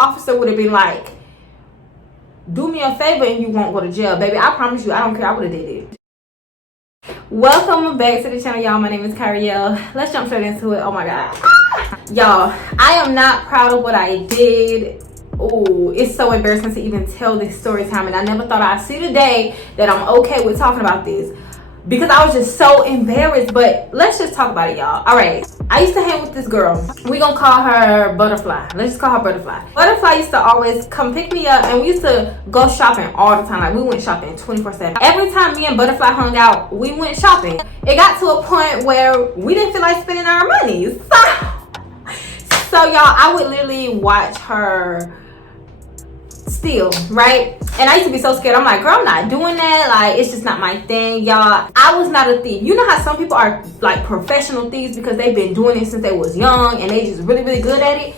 officer would have been like, do me a favor and you won't go to jail. Baby, I promise you, I don't care. I would have did it. Welcome back to the channel, y'all. My name is Kyrielle. Let's jump straight into it. Oh my God. Y'all, I am not proud of what I did. Oh, it's so embarrassing to even tell this story time, and I never thought I'd see the day that I'm okay with talking about this because I was just so embarrassed. But let's just talk about it, y'all. All right, I used to hang with this girl. We gonna call her Butterfly. Let's just call her Butterfly. Butterfly used to always come pick me up, and we used to go shopping all the time. Like, we went shopping 24/7. Every time me and Butterfly hung out, we went shopping. It got to a point where we didn't feel like spending our money. So y'all, I would literally watch her steal, right? And I used to be so scared. I'm like, girl, I'm not doing that. Like, it's just not my thing, y'all. I was not a thief. You know how some people are like professional thieves because they've been doing it since they was young and they just really, really good at it?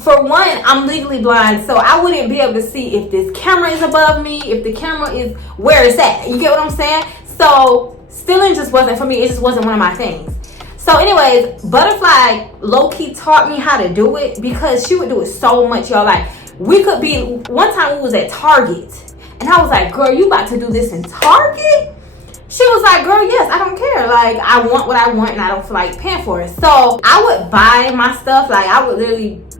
For one, I'm legally blind, so I wouldn't be able to see if this camera is above me, if the camera is where it's at. You get what I'm saying? So stealing just wasn't for me. It just wasn't one of my things. So anyways, Butterfly low-key taught me how to do it because she would do it so much, y'all. Like, we could be, one time we was at Target and I was like, girl, you about to do this in Target? She was like, girl, yes, I don't care. Like, I want what I want and I don't feel like paying for it. So I would buy my stuff. Like, I would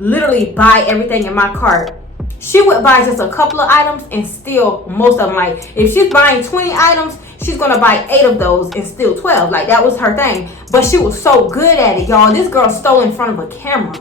literally buy everything in my cart. She would buy just a couple of items and steal most of them. Like, if she's buying 20 items, she's gonna buy 8 of those and steal 12. Like, that was her thing. But she was so good at it, y'all. This girl stole in front of a camera.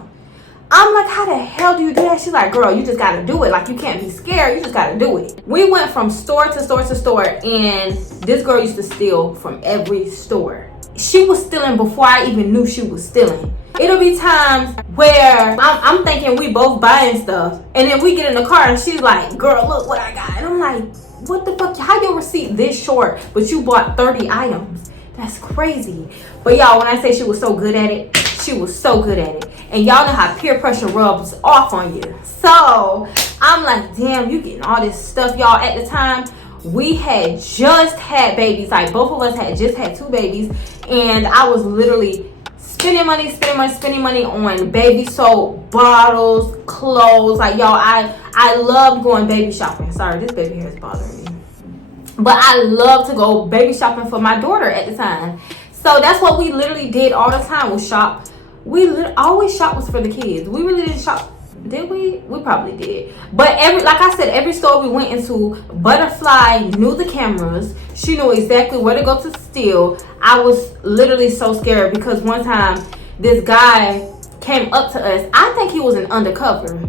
I'm like, how the hell do you do that? She's like, girl, you just gotta do it. Like, you can't be scared. You just gotta do it. We went from store to store to store, and this girl used to steal from every store. She was stealing before I even knew she was stealing. It'll be times where I'm thinking we both buying stuff, and then we get in the car and she's like, girl, look what I got. And I'm like, what the fuck? How your receipt this short, but you bought 30 items? That's crazy. But y'all, when I say she was so good at it, she was so good at it. And y'all know how peer pressure rubs off on you. So I'm like, damn, you getting all this stuff, y'all. At the time, we had just had babies. Like, both of us had just had 2 babies. And I was literally spending money on baby soap, bottles, clothes. Like, y'all, I love going baby shopping. Sorry, this baby hair is bothering me. But I love to go baby shopping for my daughter at the time. So that's what we literally did all the time, was shop. Always shop was for the kids. We really didn't shop. Did we? We probably did. But like I said, every store we went into, Butterfly knew the cameras. She knew exactly where to go to steal. I was literally so scared because one time this guy came up to us. I think he was an undercover.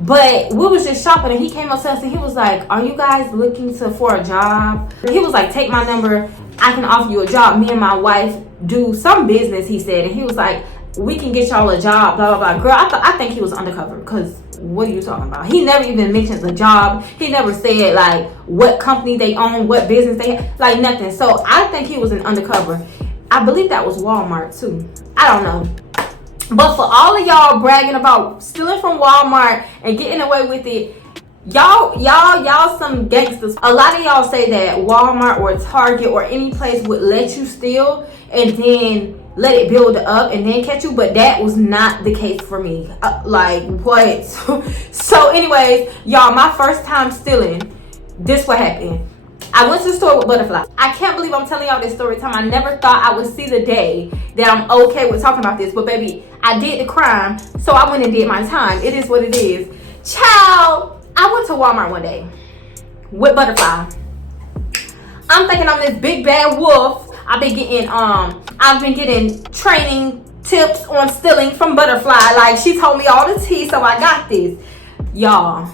But we was just shopping and he came up to us and he was like, are you guys looking for a job? He was like, take my number. I can offer you a job. Me and my wife do some business, he said. And he was like, we can get y'all a job, blah, blah, blah. Girl, I think he was undercover because what are you talking about? He never even mentioned the job. He never said, like, what company they own, what business they have, like, nothing. So I think he was an undercover. I believe that was Walmart, too. I don't know. But for all of y'all bragging about stealing from Walmart and getting away with it, y'all some gangsters. A lot of y'all say that Walmart or Target or any place would let you steal and then let it build up and then catch you, but that was not the case for me. Like, what? So anyways, y'all, my first time stealing, this what happened. I went to the store with Butterfly. I can't believe I'm telling y'all this story time. I never thought I would see the day that I'm okay with talking about this, but baby, I did the crime, so I went and did my time. It is what it is. Child, I went to Walmart one day with Butterfly. I'm thinking I'm this big bad wolf. I've been getting training tips on stealing from Butterfly. Like, she told me all the tea, so I got this. Y'all,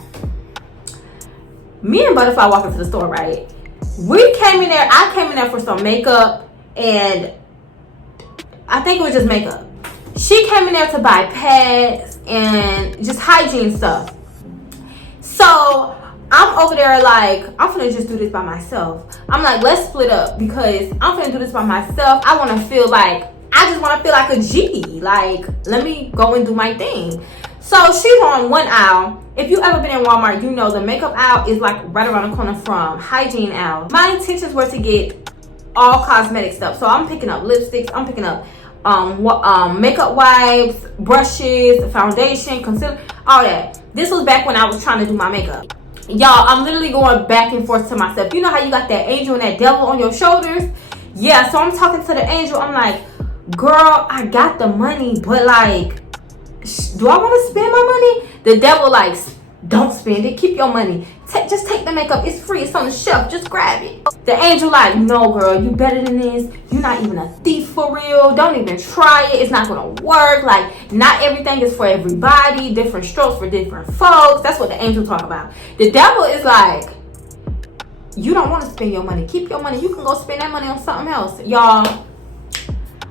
me and Butterfly walked into the store, right? I came in there for some makeup, and I think it was just makeup. She came in there to buy pads and just hygiene stuff. So I'm over there like, I'm finna just do this by myself. I'm like, let's split up because I'm finna do this by myself. I just want to feel like a G. Like, let me go and do my thing. So she's on one aisle. If you ever been in Walmart, you know the makeup aisle is like right around the corner from hygiene aisle. My intentions were to get all cosmetic stuff. So I'm picking up lipsticks. I'm picking up makeup wipes, brushes, foundation, concealer, all that. This was back when I was trying to do my makeup. Y'all, I'm literally going back and forth to myself. You know how you got that angel and that devil on your shoulders? Yeah, so I'm talking to the angel. I'm like, girl, I got the money, but like, do I want to spend my money? The devil like, don't spend it. Keep your money. Just take the makeup. It's free. It's on the shelf. Just grab it. The angel like, no, girl, you better than this. You're not even a thief for real. Don't even try it. It's not going to work. Like, not everything is for everybody. Different strokes for different folks. That's what the angel talk about. The devil is like, you don't want to spend your money. Keep your money. You can go spend that money on something else. Y'all,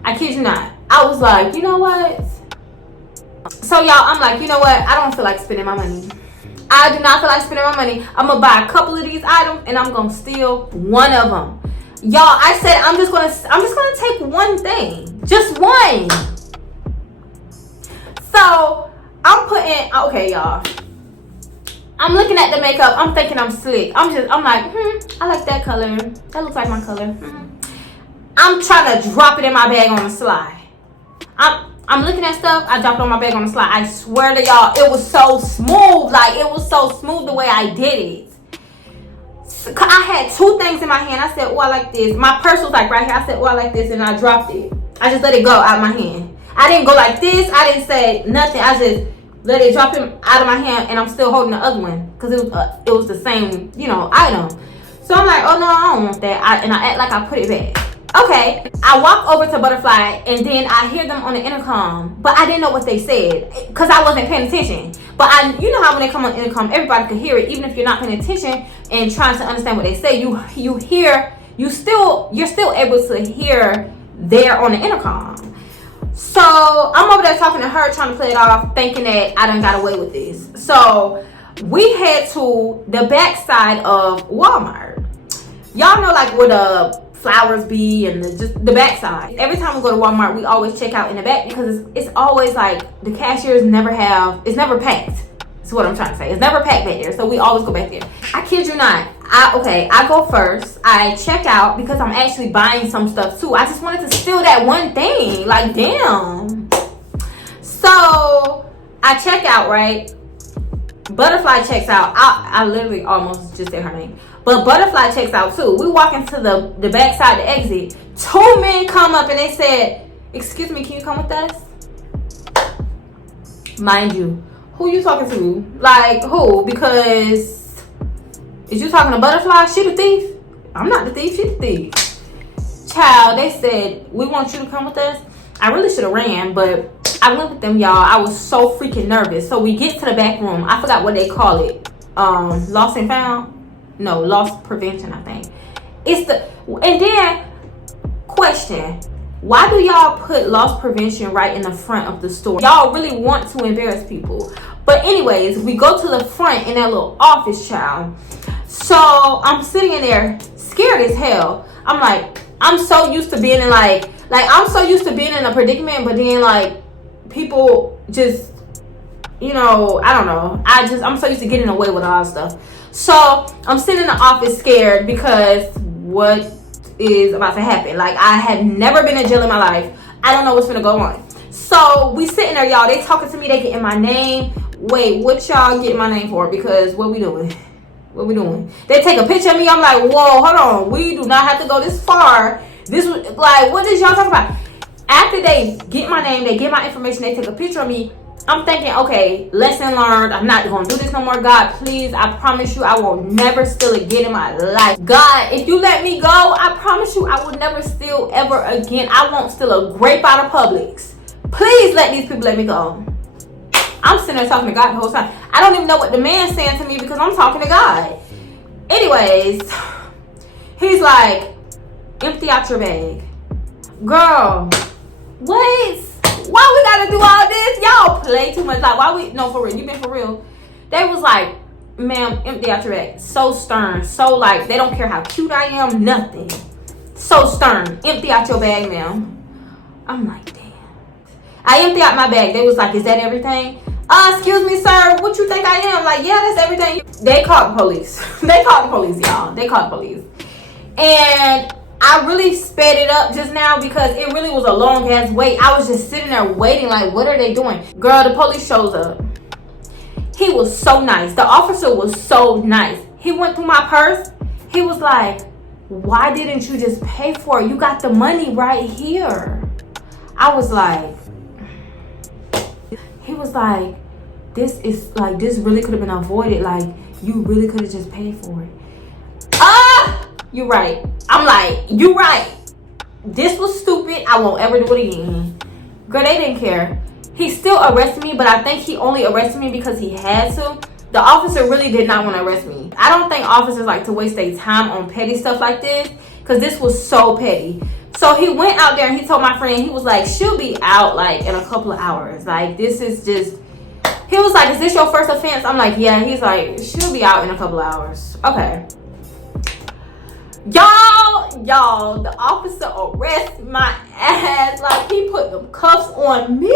I kid you not. I was like, you know what? So, y'all, I'm like, you know what? I don't feel like spending my money. I do not feel like spending my money. I'm going to buy a couple of these items and I'm going to steal one of them. Y'all, I said I'm just going to take one thing. Just one. So, I'm putting, okay, y'all. I'm looking at the makeup. I'm thinking I'm slick. I'm like, I like that color. That looks like my color. I'm trying to drop it in my bag on the slide. I'm looking at stuff. I dropped it on my bag on the slide. I swear to y'all, it was so smooth. Like, it was so smooth the way I did it. So, I had two things in my hand. I said, oh, I like this. My purse was like right here. I said, oh, I like this. And I dropped it. I just let it go out of my hand. I didn't go like this. I didn't say nothing. I just let it drop him out of my hand. And I'm still holding the other one. Because it was the same, item. So I'm like, oh, no, I don't want that. And I act like I put it back. Okay, I walk over to Butterfly and then I hear them on the intercom, but I didn't know what they said because I wasn't paying attention. But you know how when they come on the intercom, everybody can hear it, even if you're not paying attention and trying to understand what they say. You're still able to hear there on the intercom. So I'm over there talking to her, trying to play it off, thinking that I done got away with this. So we head to the backside of Walmart. Y'all know like where the flowers be and just the backside. Every time we go to Walmart, we always check out in the back because it's always like the cashiers it's never packed. That's what I'm trying to say. It's never packed back there, so we always go back there. I kid you not. I go first. I check out because I'm actually buying some stuff too. I just wanted to steal that one thing. Like, damn. So I check out, right? Butterfly checks out. I literally almost just said her name. But Butterfly checks out too. We walk into the back side, the exit. Two men come up and they said, excuse me, can you come with us? Mind you, who you talking to? Like, who? Because is you talking to Butterfly? She the thief? I'm not the thief, she the thief. Child, they said, we want you to come with us. I really should have ran, but I went with them, y'all. I was so freaking nervous. So we get to the back room. I forgot what they call it. Lost and found? No, loss prevention, I think. And then, question. Why do y'all put loss prevention right in the front of the store? Y'all really want to embarrass people. But anyways, we go to the front in that little office, child. So, I'm sitting in there scared as hell. I'm like, I'm so used to being in I'm so used to being in a predicament, but then like, people just, I don't know. I'm so used to getting away with all stuff. So I'm sitting in the office scared because what is about to happen. Like, I had never been in jail in my life. I don't know what's gonna go on. So we sitting there, y'all. They talking to me. They getting my name. Wait, what y'all getting my name for? Because what we doing? What we doing? They take a picture of me. I'm like, whoa, hold on. We do not have to go this far. This was like, what is y'all talking about? After they get my name, they get my information, they take a picture of me. I'm thinking, okay, lesson learned. I'm not going to do this no more. God, please, I promise you, I will never steal again in my life. God, if you let me go, I promise you, I will never steal ever again. I won't steal a grape out of Publix. Please let these people let me go. I'm sitting there talking to God the whole time. I don't even know what the man's saying to me because I'm talking to God. Anyways, he's like, empty out your bag. Girl, what? Why we gotta do all this? Y'all play too much. Like, why we? No, for real. You been for real? They was like, ma'am, empty out your bag. So stern. So like, they don't care how cute I am. Nothing. So stern. Empty out your bag, ma'am. I'm like, damn. I empty out my bag. They was like, is that everything? Excuse me, sir. What you think I am? Like, yeah, that's everything. They called the police. They called the police, y'all. They called the police. And I really sped it up just now because it really was a long ass wait. I was just sitting there waiting like, what are they doing? Girl, the police shows up. He was so nice. The officer was so nice. He went through my purse. He was like, why didn't you just pay for it? You got the money right here. I was like, he was like, this really could have been avoided. Like, you really could have just paid for it. You're right. I'm like, you're right. This was stupid. I won't ever do it again. Girl, they didn't care. He still arrested me, but I think he only arrested me because he had to. The officer really did not want to arrest me. I don't think officers like to waste their time on petty stuff like this, because this was so petty. So he went out there and he told my friend, he was like, she'll be out like in a couple of hours. Like, this is just, he was like, is this your first offense? I'm like, yeah. He's like, she'll be out in a couple of hours. Okay. Y'all, the officer arrested my ass. Like, he put them cuffs on me.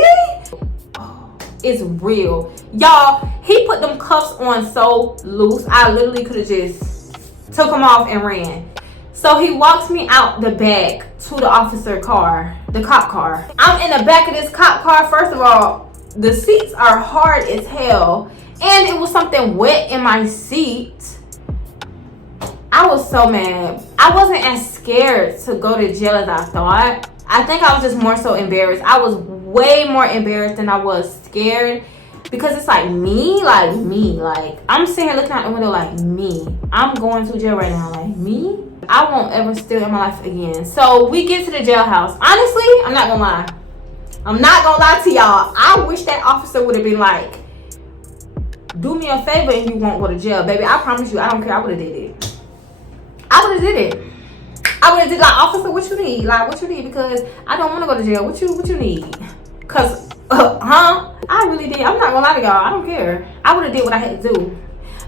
Oh, it's real. Y'all, he put them cuffs on so loose, I literally could have just took them off and ran. So he walks me out the back to the officer car, the cop car. I'm in the back of this cop car. First of all, the seats are hard as hell, and it was something wet in my seat. I was so mad. I wasn't as scared to go to jail as I thought. I think I was just more so embarrassed. I was way more embarrassed than I was scared, because it's like me. Like, I'm sitting here looking out the window like, me. I'm going to jail right now. Like, me? I won't ever steal in my life again. So we get to the jailhouse. Honestly, I'm not gonna lie. I'm not gonna lie to y'all. I wish that officer would have been like, do me a favor and you won't go to jail. Baby, I promise you, I don't care. I would have did it. I would have did it. I would have did like, officer, what you need? Like, what you need? Because I don't want to go to jail. What you need? Because, I really did. I'm not gonna lie to y'all. I don't care. I would have did what I had to do.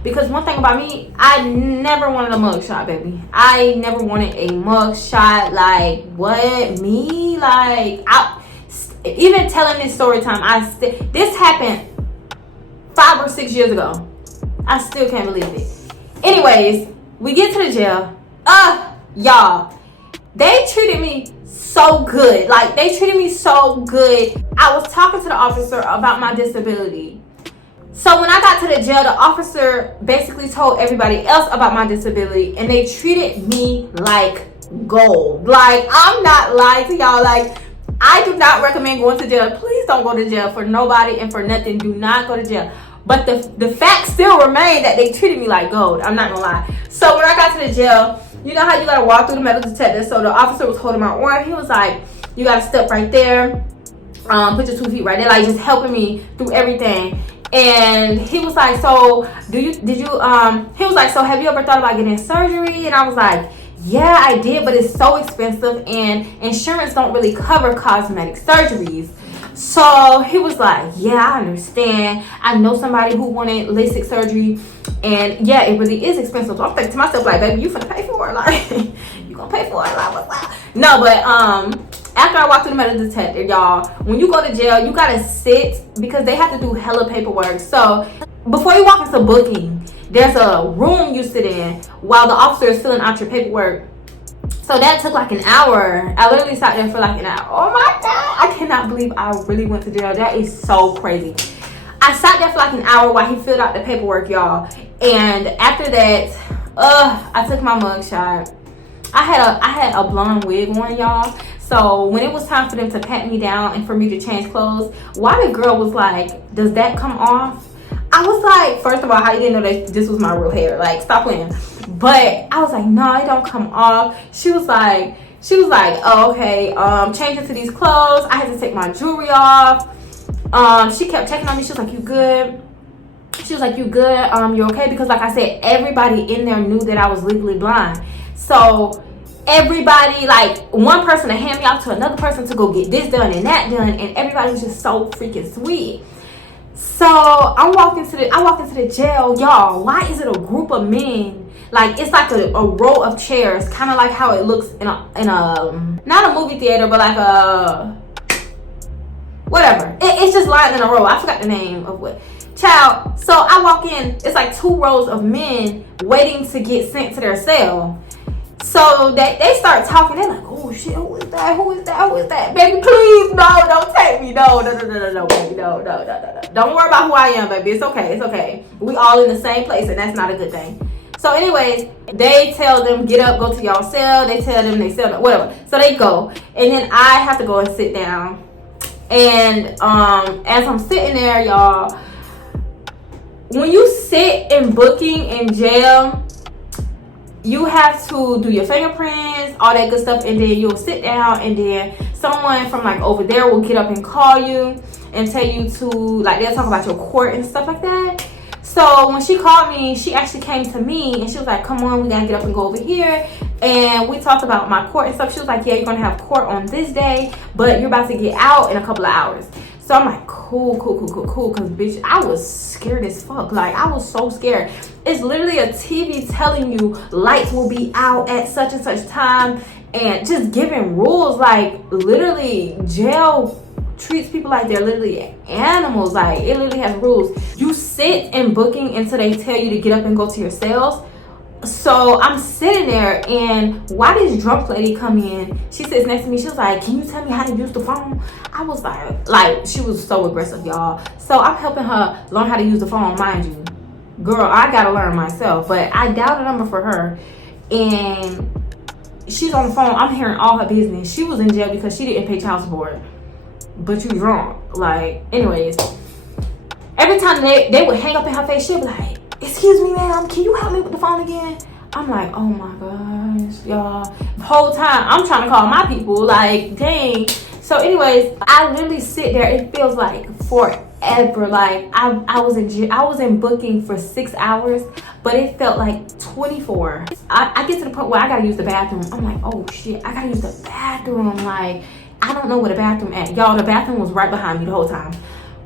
Because one thing about me, I never wanted a mug shot, baby. I never wanted a mug shot. Like, what? Me? Like, even telling this story time, this happened 5 or 6 years ago. I still can't believe it. Anyways, we get to the jail. Y'all, they treated me so good. Like, they treated me so good. I was talking to the officer about my disability. So when I got to the jail, the officer basically told everybody else about my disability, and they treated me like gold. Like, I'm not lying to y'all. Like, I do not recommend going to jail. Please don't go to jail for nobody and for nothing. Do not go to jail. But the fact still remained that they treated me like gold. I'm not gonna lie. So when I got to the jail, you know how you gotta walk through the metal detector. So the officer was holding my arm. He was like, you gotta step right there. Put your 2 feet right there. Like, just helping me through everything. And he was like, so he was like, so have you ever thought about getting surgery? And I was like, yeah, I did, but it's so expensive and insurance don't really cover cosmetic surgeries. So he was like, yeah, I understand. I know somebody who wanted LASIK surgery, and yeah, it really is expensive. So I'm thinking to myself, like, baby, you finna pay for it? Like, you gonna pay for it? Like, what's that? No, but after I walked through the metal detector, y'all, when you go to jail, you gotta sit because they have to do hella paperwork. So before you walk into booking, there's a room you sit in while the officer is filling out your paperwork. So that took like an hour. I literally sat there for like an hour. Oh my God, I cannot believe I really went to jail. That is so crazy. I sat there for like an hour while he filled out the paperwork, y'all. And after that, I took my mug shot. I had a blonde wig on, y'all. So when it was time for them to pat me down and for me to change clothes, why the girl was like, does that come off? I was like, first of all, how you didn't know that this was my real hair? Like, stop playing. But I was like, no, it don't come off. She was like, oh, okay, change into these clothes. I had to take my jewelry off. She kept checking on me. She was like, you good? She was like, you good? You okay? Because like I said, everybody in there knew that I was legally blind. So everybody, like, one person to hand me off to another person to go get this done and that done, and everybody was just so freaking sweet. So I walked into the jail, y'all. Why is it a group of men? Like, it's like a row of chairs, kind of like how it looks in a not a movie theater, but like a whatever. It's just lined in a row. I forgot the name of what. Child. So I walk in. It's like 2 rows of men waiting to get sent to their cell. So they start talking. They're like, oh shit, who is that? Who is that? Who is that? Baby, please, no, don't take me. No, baby, no. Don't worry about who I am, baby. It's okay, it's okay. We all in the same place, and that's not a good thing. So anyways, they tell them, get up, go to y'all cell. They tell them they sell, whatever. So they go, and then I have to go and sit down. And as I'm sitting there, y'all, when you sit in booking in jail, you have to do your fingerprints, all that good stuff, and then you'll sit down, and then someone from like over there will get up and call you and tell you to, like, they'll talk about your court and stuff like that. So when she called me, she actually came to me and she was like, come on, we gotta get up and go over here. And we talked about my court and stuff. She was like, yeah, you're gonna have court on this day, but you're about to get out in a couple of hours. So I'm like, cool. Cause bitch, I was scared as fuck. Like, I was so scared. It's literally a TV telling you lights will be out at such and such time, and just giving rules. Like, literally, jail treats people like they're literally animals. Like, it literally has rules. You sit in booking until they tell you to get up and go to your cells. So I'm sitting there, and why this drunk lady come in, she sits next to me. She was like, can you tell me how to use the phone? I was like she was so aggressive, y'all. So I'm helping her learn how to use the phone. Mind you, girl, I gotta learn myself, but I dialed a number for her, and she's on the phone. I'm hearing all her business. She was in jail because she didn't pay child support, but you drunk. Like, anyways, every time they would hang up in her face, she'd be like, excuse me, ma'am, can you help me with the phone again? I'm like, oh my gosh, y'all. The whole time I'm trying to call my people, like, dang. So anyways, I literally sit there. It feels like forever. Like, I was in booking for 6 hours, but it felt like 24. I get to the point where I gotta use the bathroom. I'm like, oh shit, I gotta use the bathroom. Like, I don't know where the bathroom at. Y'all, the bathroom was right behind me the whole time.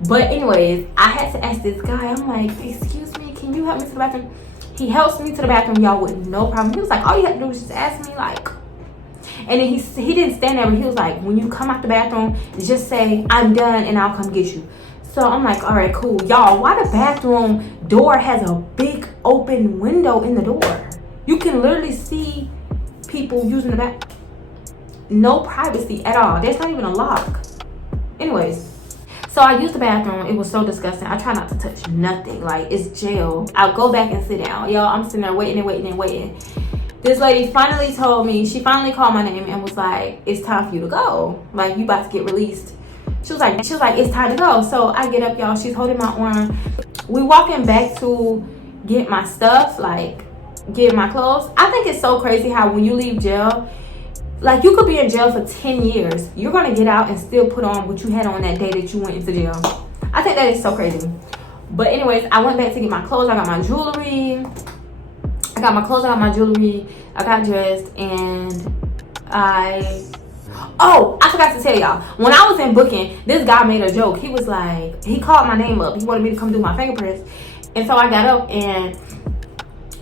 But anyways, I had to ask this guy. I'm like, excuse me, can you help me to the bathroom? He helps me to the bathroom, y'all, with no problem. He was like, all you have to do is just ask me, like. And then he didn't stand there, but he was like, when you come out the bathroom, just say, I'm done, and I'll come get you. So I'm like, all right, cool. Y'all, why the bathroom door has a big open window in the door? You can literally see people using the bathroom. No privacy at all. There's not even a lock. Anyways. So I used the bathroom. It was so disgusting. I try not to touch nothing. Like, it's jail. I'll go back and sit down. Y'all, I'm sitting there waiting. This lady finally told me, she finally called my name and was like, it's time for you to go. Like, you about to get released. She was like, it's time to go. So I get up, y'all. She's holding my arm. We walking back to get my stuff, like, get my clothes. I think it's so crazy how when you leave jail, like, you could be in jail for 10 years. You're going to get out and still put on what you had on that day that you went into jail. I think that is so crazy. But anyways, I went back to get my clothes. I got my jewelry. I got dressed, and I forgot to tell y'all. When I was in booking, this guy made a joke. He was like, he called my name up. He wanted me to come do my fingerprints. And so I got up, and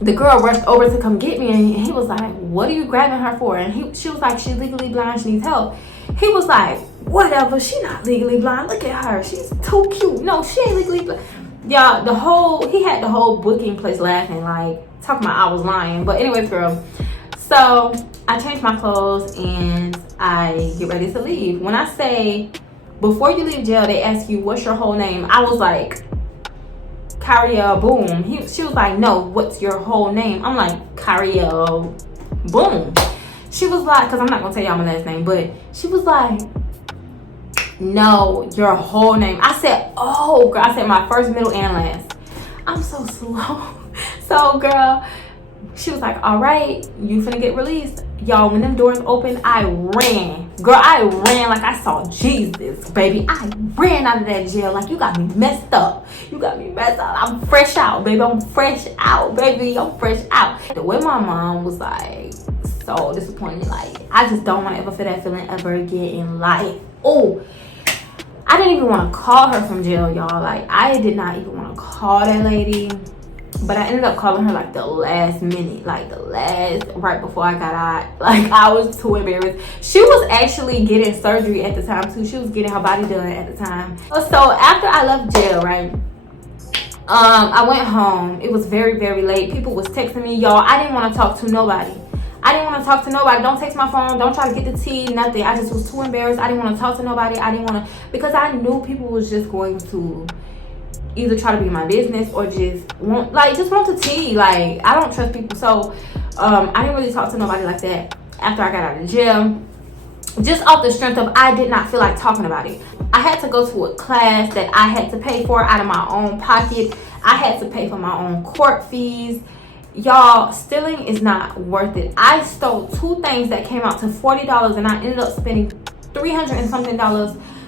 the girl rushed over to come get me, and he was like, what are you grabbing her for? And she was like, she's legally blind, she needs help. He was like, whatever, she not legally blind. Look at her, she's too cute. No, she ain't legally blind. Y'all, he had the whole booking place laughing, like, talking about I was lying. But anyways, girl, so I changed my clothes and I get ready to leave. When I say, before you leave jail, they ask you, what's your whole name? I was like, Cariel Boom. She was like, no, what's your whole name? I'm like, Cariel Boom. She was like, because I'm not going to tell y'all my last name, but she was like, no, your whole name. I said, oh, girl. I said my first, middle, and last. I'm so slow. So, girl, she was like, all right, you finna get released. Y'all, when them doors opened, I ran. Girl, I ran like I saw Jesus, baby. I ran out of that jail like, you got me messed up. I'm fresh out, baby. I'm fresh out. The way my mom was like, so disappointed. Like, I just don't want to ever feel that feeling ever again in life. Oh, I didn't even want to call her from jail, y'all. Like, I did not even want to call that lady. But I ended up calling her like the last minute, right before I got out. Like, I was too embarrassed. She was actually getting surgery at the time too. She was getting her body done at the time. So after I left jail, right, I went home. It was very, very late. People was texting me, y'all. I didn't want to talk to nobody. I didn't want to talk to nobody. Don't text my phone. Don't try to get the tea. Nothing. I just was too embarrassed. I didn't want to talk to nobody. I didn't want to, because I knew people was just going to either try to be in my business or just want the tea. Like, I don't trust people. So I didn't really talk to nobody like that after I got out of jail, just off the strength of I did not feel like talking about it. I had to go to a class that I had to pay for out of my own pocket. I had to pay for my own court fees. Y'all, stealing is not worth it. I stole 2 things that came out to $40, and I ended up spending $300 and something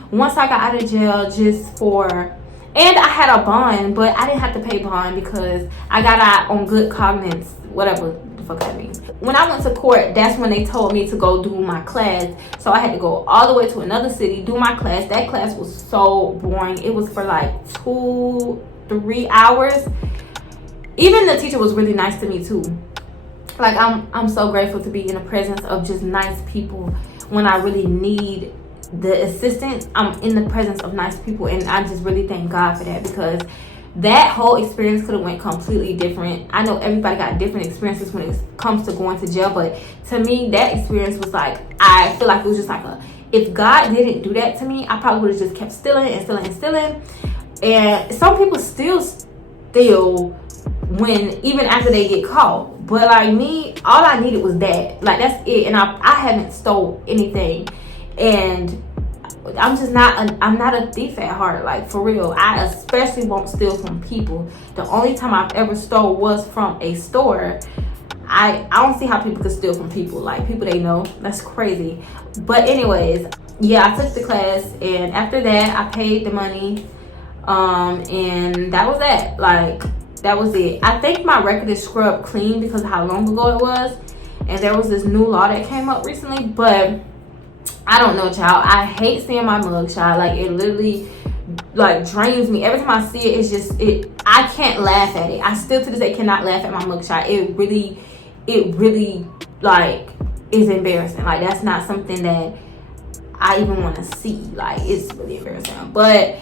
once I got out of jail, just for, and I had a bond, but I didn't have to pay bond because I got out on good cognizance, whatever the fuck that means. When I went to court, that's when they told me to go do my class. So I had to go all the way to another city, do my class. That class was so boring. It was for like 2-3 hours. Even the teacher was really nice to me too. Like, I'm so grateful to be in the presence of just nice people when I really need the assistance. I'm in the presence of nice people, and I just really thank God for that, because that whole experience could have went completely different. I know everybody got different experiences when it comes to going to jail, but to me, that experience was like, I feel like it was just like if God didn't do that to me, I probably would have just kept stealing and stealing and stealing. And some people still steal even after they get caught, but like me, all I needed was that. Like, that's it. And I haven't stole anything, and I'm not a thief at heart. Like, for real, I especially won't steal from people. The only time I've ever stole was from a store. I don't see how people could steal from people, like people they know. That's crazy. But anyways, yeah, I took the class, and after that I paid the money, and that was that. Like, that was it. I think my record is scrubbed clean because of how long ago it was, and there was this new law that came up recently. But I don't know, child. I hate seeing my mug, child. Like, it literally like drains me every time I see it. It's just I can't laugh at it. I still to this day cannot laugh at my mug, child. It really like is embarrassing. Like, that's not something that I even want to see. Like, it's really embarrassing. But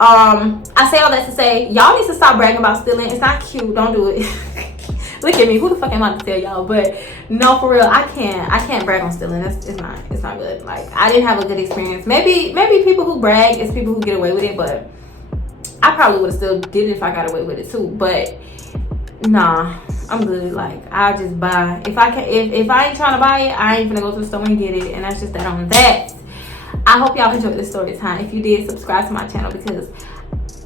I say all that to say, y'all need to stop bragging about stealing. It's not cute. Don't do it. Look at me. Who the fuck am I to tell y'all? But no, for real, I can't brag on stealing. It's not good. Like, I didn't have a good experience. Maybe people who brag is people who get away with it, but I probably would have still did it if I got away with it too. But nah, I'm good. Like, I just buy. If I ain't trying to buy it, I ain't gonna go to the store and get it. And that's just that on that. I hope y'all enjoyed this story time. If you did, subscribe to my channel, because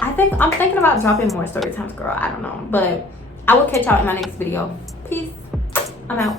I'm thinking about dropping more story times, girl. I don't know, but I will catch y'all in my next video. Peace. I'm out.